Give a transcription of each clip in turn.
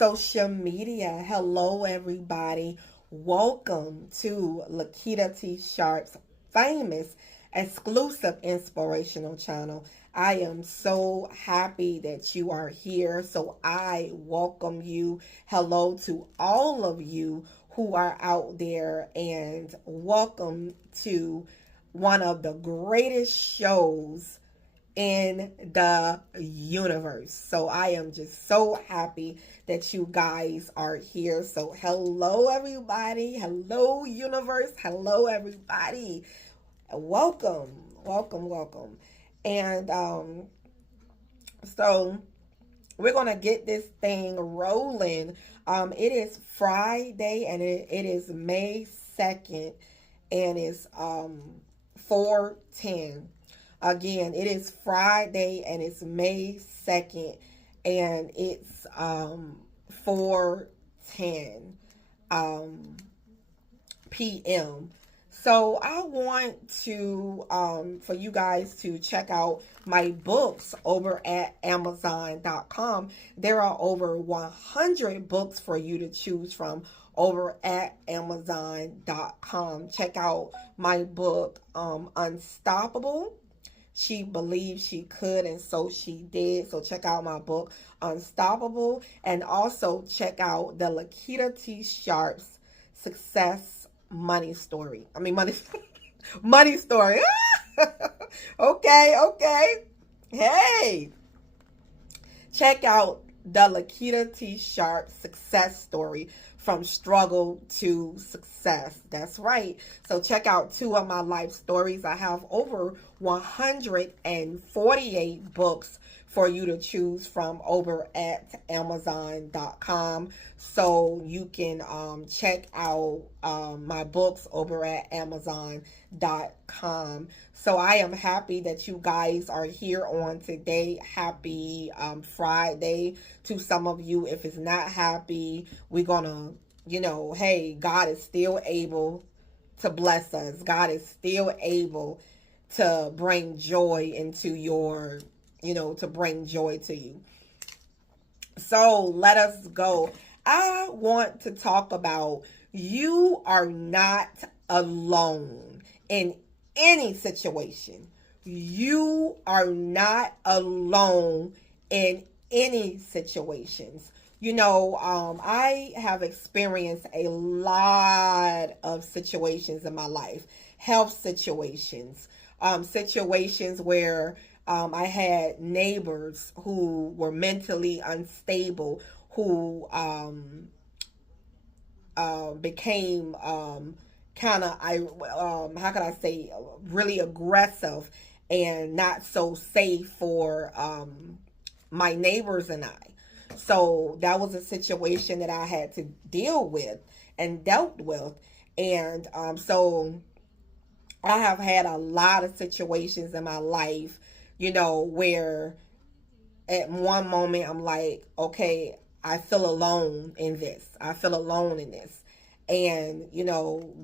social media. Hello, everybody. Welcome to Lakitatsharpe's famous exclusive inspirational channel. I am so happy that you are here. So I welcome you. Hello to all of you who are out there, and welcome to one of the greatest shows in the universe. So I am just so happy that you guys are here. So hello everybody. Hello universe. Hello everybody. Welcome. Welcome. And so we're going to get this thing rolling. It is Friday, and it is May 2nd, and it's 4:10. Again, it is Friday, and it's May 2nd, and it's 4:10 p.m. So I want to for you guys to check out my books over at Amazon.com. There are over 100 books for you to choose from over at Amazon.com. Check out my book, Unstoppable. She believed she could, and so she did. So check out my book, Unstoppable. And also check out the Lakitatsharpe's Success Money Story. Money Story. Okay. Hey. Check out the Lakitatsharpe Success Story, from struggle to success. That's right. So check out two of my life stories. I have over 148 books for you to choose from over at Amazon.com. So you can check out my books over at Amazon.com. So I am happy that you guys are here on today. Happy Friday to some of you. If it's not happy, we're gonna, hey, God is still able to bless us. God is still able to bring joy into your, to bring joy to you. So let us go. I want to talk about, you are not alone in any situation. You are not alone in any situations. I have experienced a lot of situations in my life, health situations, situations where I had neighbors who were mentally unstable, who became kind of, how can I say, really aggressive and not so safe for my neighbors and I. So that was a situation that I had to deal with and dealt with. And so I have had a lot of situations in my life, where at one moment I'm like, okay, I feel alone in this. And,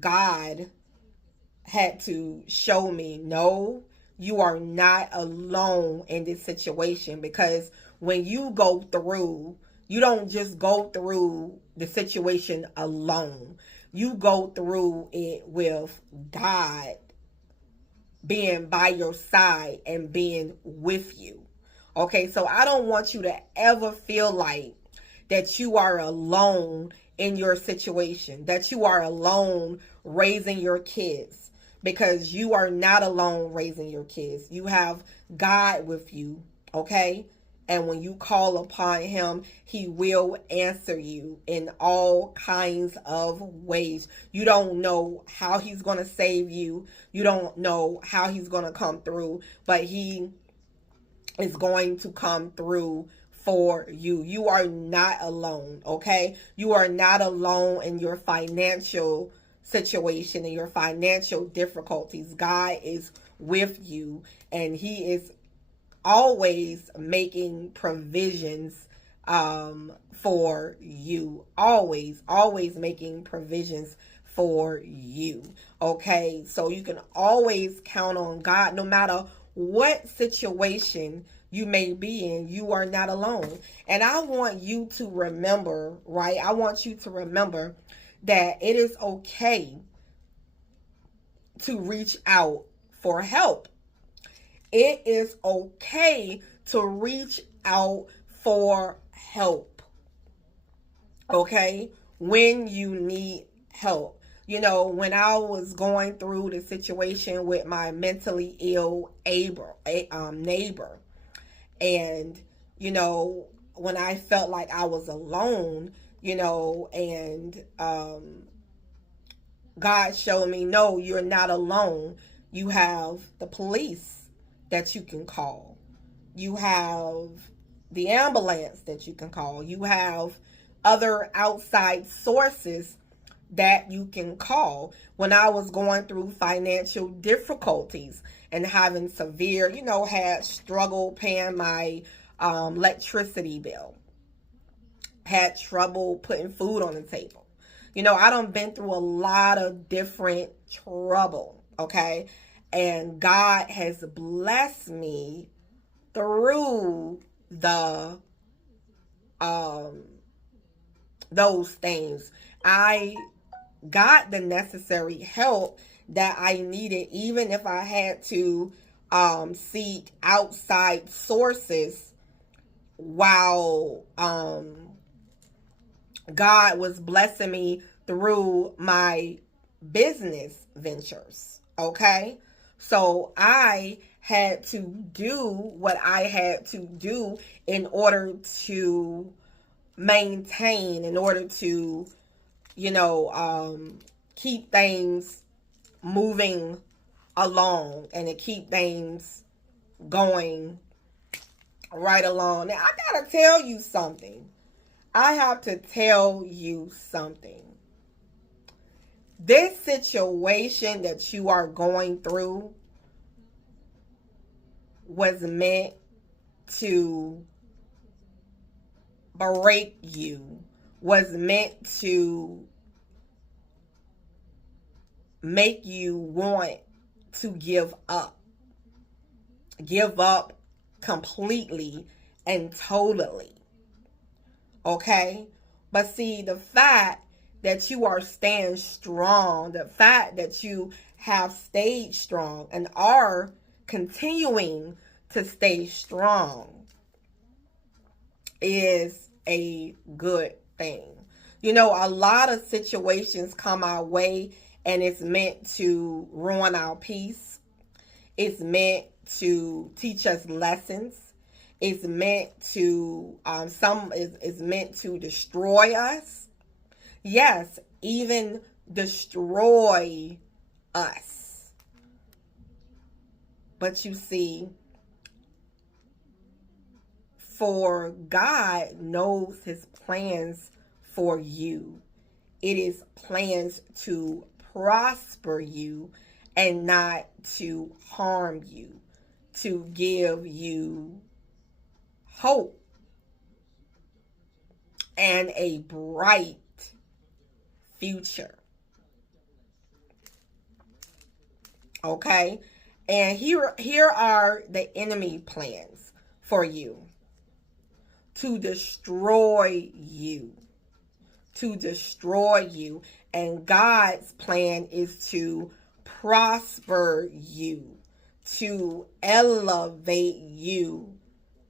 God had to show me, no, you are not alone in this situation. Because when you go through, you don't just go through the situation alone. You go through it with God being by your side and being with you. Okay, so I don't want you to ever feel like that you are alone in your situation, that you are alone raising your kids, because you are not alone raising your kids. You have God with you, okay? And when you call upon him, he will answer you in all kinds of ways. You don't know how he's going to save you. You don't know how he's going to come through, but he is going to come through for you. You are not alone, okay? You are not alone in your financial situation and your financial difficulties. God is with you, and he is always making provisions for you. Always making provisions for you. Okay, so you can always count on God no matter what situation you may be in, you are not alone. And I want you to remember, right? I want you to remember that it is okay to reach out for help. It is okay to reach out for help. Okay? When you need help. You know, when I was going through the situation with my mentally ill neighbor, and, you know, when I felt like I was alone, you know, and God showed me, no, you're not alone. You have the police that you can call. You have the ambulance that you can call. You have other outside sources that you can call. When I was going through financial difficulties and having severe, you know, had struggle paying my electricity bill, had trouble putting food on the table. You know, I done been through a lot of different trouble, okay? And God has blessed me through the those things. I got the necessary help that I needed, even if I had to seek outside sources while God was blessing me through my business ventures. Okay? So I had to do what I had to do in order to maintain, in order to, you know, keep things moving along and to keep things going right along. Now, I gotta tell you something. I have to tell you something. This situation that you are going through was meant to break you, was meant to make you want to give up completely and totally. Okay? But see, the fact that you are staying strong, the fact that you have stayed strong and are continuing to stay strong is a good thing. You know, a lot of situations come our way and it's meant to ruin our peace. It's meant to teach us lessons. It's meant to, is meant to destroy us. Yes, even destroy us. But you see, for God knows his plans for you. It is plans to prosper you and not to harm you, to give you hope and a bright future. Okay? And here are the enemy plans for you. To destroy you. To destroy you. And God's plan is to prosper you. To elevate you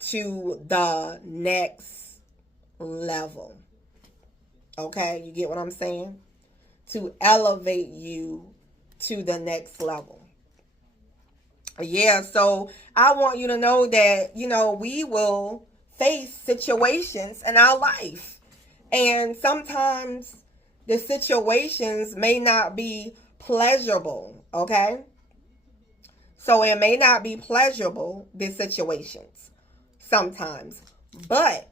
to the next level. Okay? You get what I'm saying? To elevate you to the next level. Yeah, so I want you to know that, you know, we will face situations in our life. And sometimes the situations may not be pleasurable, okay? So it may not be pleasurable, the situations, sometimes. But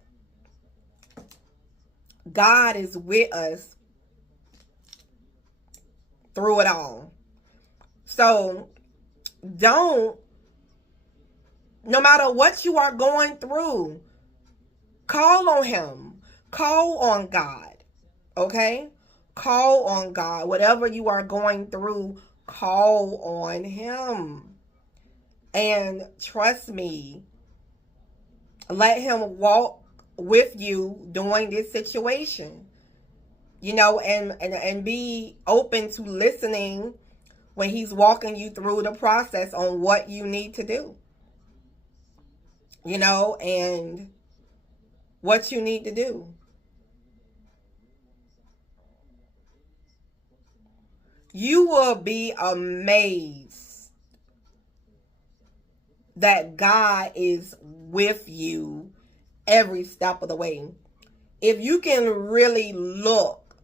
God is with us through it all. So no matter what you are going through, call on him. Call on God. Okay? Call on God. Whatever you are going through, call on him. And trust me, Let him walk with you during this situation, and be open to listening when he's walking you through the process on what you need to do, and what you need to do. You will be amazed that God is with you every step of the way. If you can really look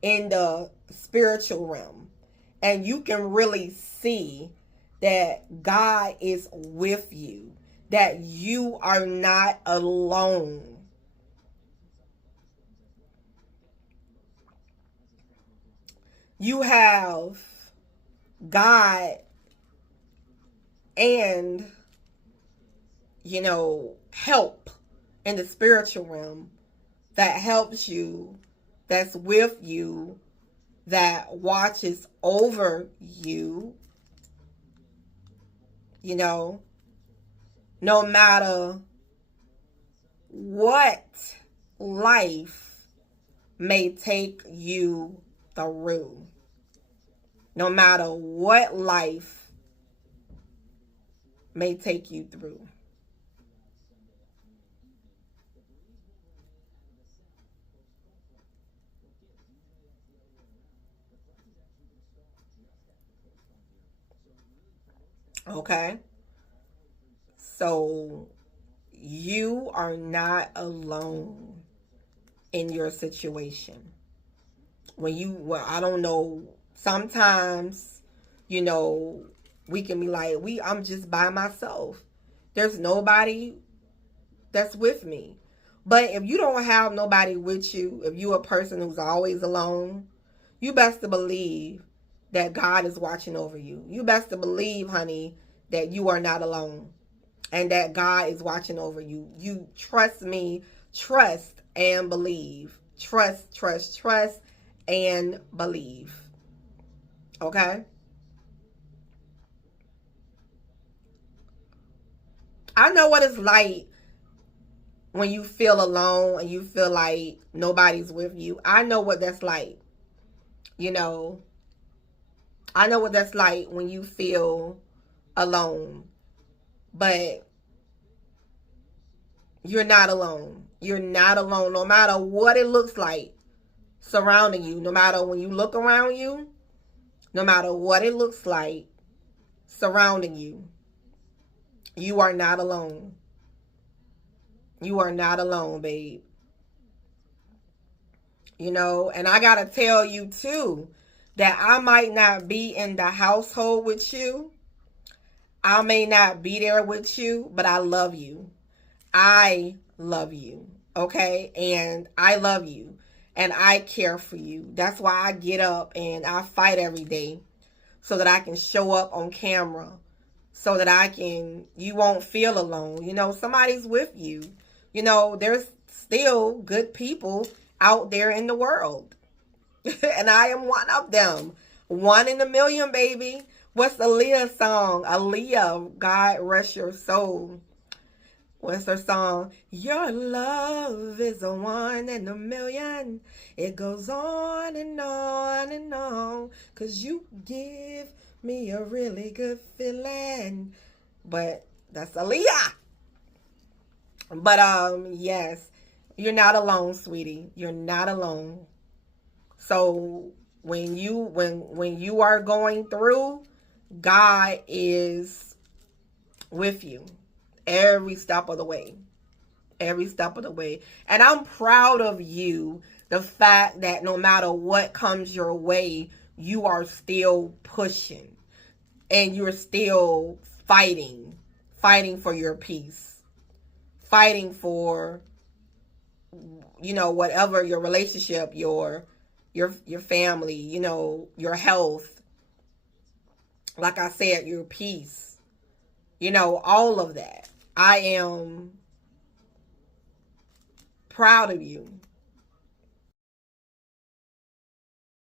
in the spiritual realm and you can really see that God is with you, that you are not alone. You have God and, help in the spiritual realm that helps you, that's with you, that watches over you, no matter what life may take you through. No matter what life may take you through. Okay? So you are not alone in your situation. I don't know, sometimes, we can be like, I'm just by myself. There's nobody that's with me. But if you don't have nobody with you, if you're a person who's always alone, you best to believe that God is watching over you. You best to believe, honey, that you are not alone and that God is watching over you. You trust me, trust and believe. Trust and believe. Okay? I know what it's like when you feel alone and you feel like nobody's with you. I know what that's like. I know what that's like when you feel alone. But you're not alone. You're not alone no matter what it looks like surrounding you. No matter when you look around you, no matter what it looks like surrounding you, you are not alone. You are not alone, babe. And I gotta tell you too that I might not be in the household with you. I may not be there with you, but I love you. I love you. Okay? And I love you. And I care for you. That's why I get up and I fight every day so that I can show up on camera. So that you won't feel alone. Somebody's with you. There's still good people out there in the world. And I am one of them. One in a million, baby. What's Aaliyah's song? Aaliyah, God rest your soul. What's her song? Your love is a one in a million. It goes on and on and on. 'Cause you give me a really good feeling. But that's Aaliyah. But yes, you're not alone, sweetie. You're not alone. So when you are going through, God is with you every step of the way. Every step of the way. And I'm proud of you, the fact that no matter what comes your way, you are still pushing and you're still fighting for your peace, fighting for whatever your relationship, your family, your health, like I said, your peace, all of that. I am proud of you.